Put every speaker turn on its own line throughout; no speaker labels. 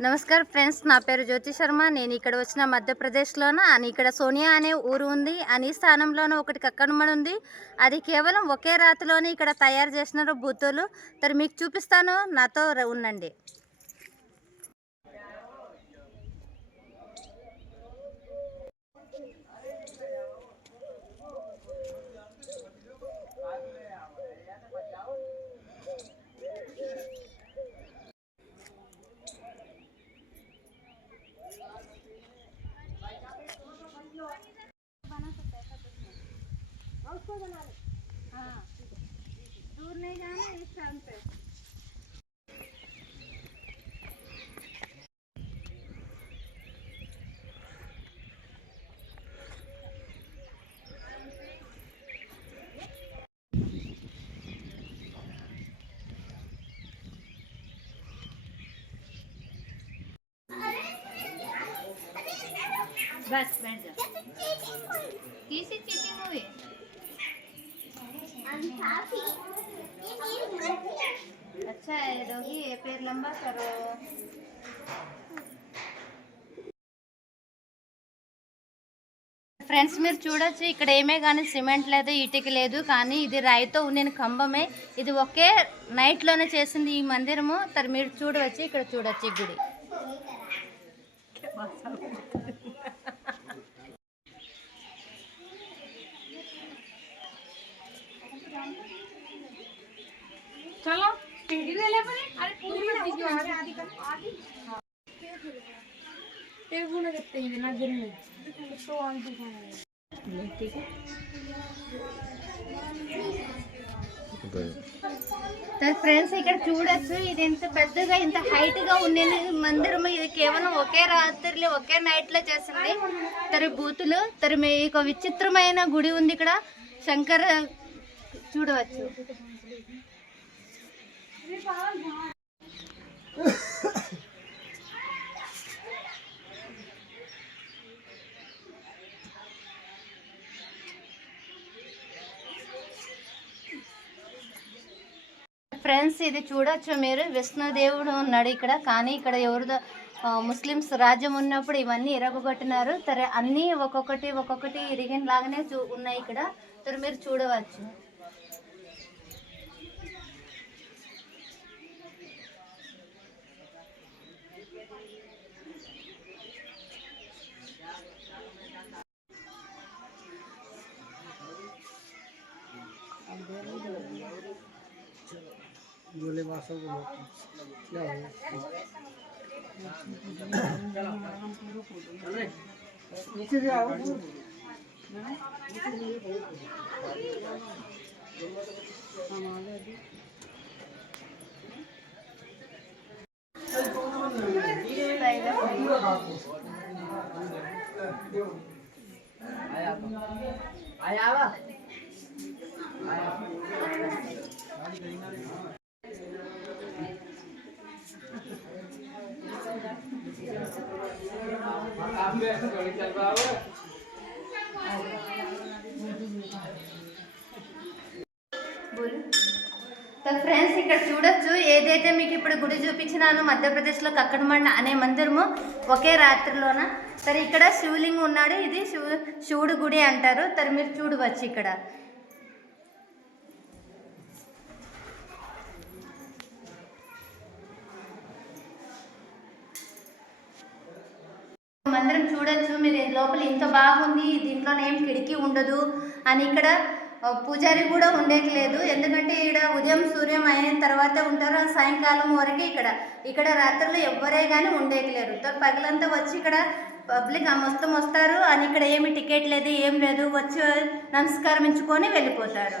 నమస్కారం ఫ్రెండ్స్ నా పేరు జ్యోతి శర్మ. నేను ఇక్కడ వచ్చిన మధ్యప్రదేశ్లోన? అని ఇక్కడ సోనియా అనే ఊరు ఉంది. అని స్థానంలోనూ ఒకటి కక్కనుమడి ఉంది. అది కేవలం ఒకే రాతిలోనే ఇక్కడ తయారు చేసినారు బూతులు तर మీకు చూపిస్తాను. నాతో इसको बना ले हाँ। दूर नहीं जाना इस स्थान पे। बस बैठ जाओ कैसी चीटिंग हुई? अच्छा है डॉगी ये पैर लंबा करो ఫ్రెండ్స్ మీరు చూడొచ్చు ఇక్కడ ఏమే కానీ సిమెంట్ లేదు ఇటుక లేదు కానీ ఇది రాయితో ఉండిన కంబమే ఇది ఒకే నైట్లోనే చేసింది ఈ మందిరము तर మీరు చూడవచ్చు ఇక్కడ చూడొచ్చు ఈ గుడి
चलो टीडी ले ले परे अरे पूरी में दिखी आगे आधी कर आधी एक गुना करते ही ना गिरने तो आगे दिखाना ठीक है
तर ఫ్రెండ్స్ ఇక్కడ చూడొచ్చు ఇది ఎంత పెద్దగా ఇంత హైట్ గా ఉండే మందిరం ఇది కేవలం ఒకే రాత్రిలో ఒకే నైట్ లో చేసింది తరి బూతులు తరి మీకు విచిత్రమైన గుడి ఉంది ఇక్కడ శంకర చూడవచ్చు ఫ్రెండ్స్ ఇది చూడొచ్చు మీరు? విష్ణుదేవుడు ఉన్నాడు ఇక్కడ. కానీ ఇక్కడ ఎవరిదో ముస్లిమ్స్ రాజ్యం ఉన్నప్పుడు ఇవన్నీ ఇరగొట్టినారు తర అన్నీ ఒక్కొక్కటి ఒక్కొక్కటి ఇరిగిన లాగానే చూ ఉన్నాయి ఇక్కడ. మీరు చూడవచ్చు.
झोले बासों को क्या हो नीचे से आओ।
आया तो। आया। आया। ఫ్రెండ్స్ ఇక్కడ చూడొచ్చు ఏదైతే మీకు ఇప్పుడు గుడి చూపించినాను మధ్యప్రదేశ్లో కక్కడమండ అనే మందిరము ఒకే రాత్రిలోన సరే ఇక్కడ శివలింగం ఉన్నాడు ఇది శివ శివుడు గుడి అంటారు తరు మీరు చూడవచ్చు ఇక్కడ అందరం చూడొచ్చు మీరు లోపల ఇంత బాగుంది దీంట్లో ఏం కిటికీ ఉండదు అని ఇక్కడ పూజారి కూడా ఉండేట్లేదు. ఎందుకంటే ఇక్కడ ఉదయం సూర్యం అయిన తర్వాత ఉంటారు సాయంకాలం వరకు ఇక్కడ ఇక్కడ రాత్రులు ఎవ్వరే కానీ ఉండేట్లేరు. తో పగలంతా వచ్చి ఇక్కడ పబ్లిక్ ఆ మొత్తం వస్తారు అని ఇక్కడ ఏమి టికెట్ లేదు ఏం లేదు వచ్చి నమస్కారం ఇచ్చుకొని వెళ్ళిపోతారు.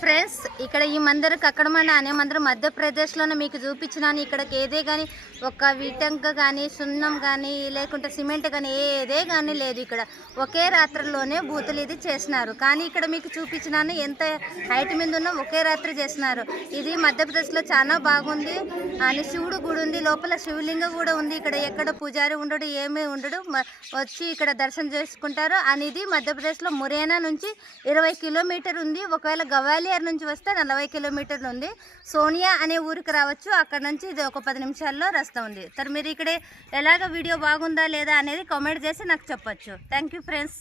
ఫ్రెండ్స్ ఇక్కడ ఈ మందిరం కక్కడమండ అనే మందిరం మధ్యప్రదేశ్లోనే మీకు చూపించినాను. ఇక్కడికి ఏదే కానీ ఒక విటంక కానీ సున్నం కానీ లేకుంటే సిమెంట్ కానీ ఏదే కానీ లేదు ఇక్కడ. ఒకే రాత్రిలోనే బూతులు ఇది చేసినారు. కానీ ఇక్కడ మీకు చూపించినాను ఎంత హైట్ మీద ఉన్న ఒకే రాత్రి చేసినారు. ఇది మధ్యప్రదేశ్లో చాలా బాగుంది. అని శివుడు గుడి ఉంది లోపల శివలింగం కూడా ఉంది. ఇక్కడ ఎక్కడ పూజారి ఉండడు ఏమీ ఉండడు. వచ్చి ఇక్కడ దర్శనం చేసుకుంటారు. అనేది మధ్యప్రదేశ్లో మురేనా నుంచి ఇరవై కిలోమీటర్ ఉంది. ఒకవేళ గ్వాలియర్ నుంచి వస్తే నలభై కిలోమీటర్లు ఉంది. సోనియా అనే ఊరికి రావచ్చు. అక్కడ నుంచి ఇది ఒక పది నిమిషాల్లో రస్తా ఉంది. तर మీరు ఇక్కడే ఎలాగ వీడియో బాగుందా లేదా అనేది కామెంట్ చేసి నాకు చెప్పచ్చు. Thank you friends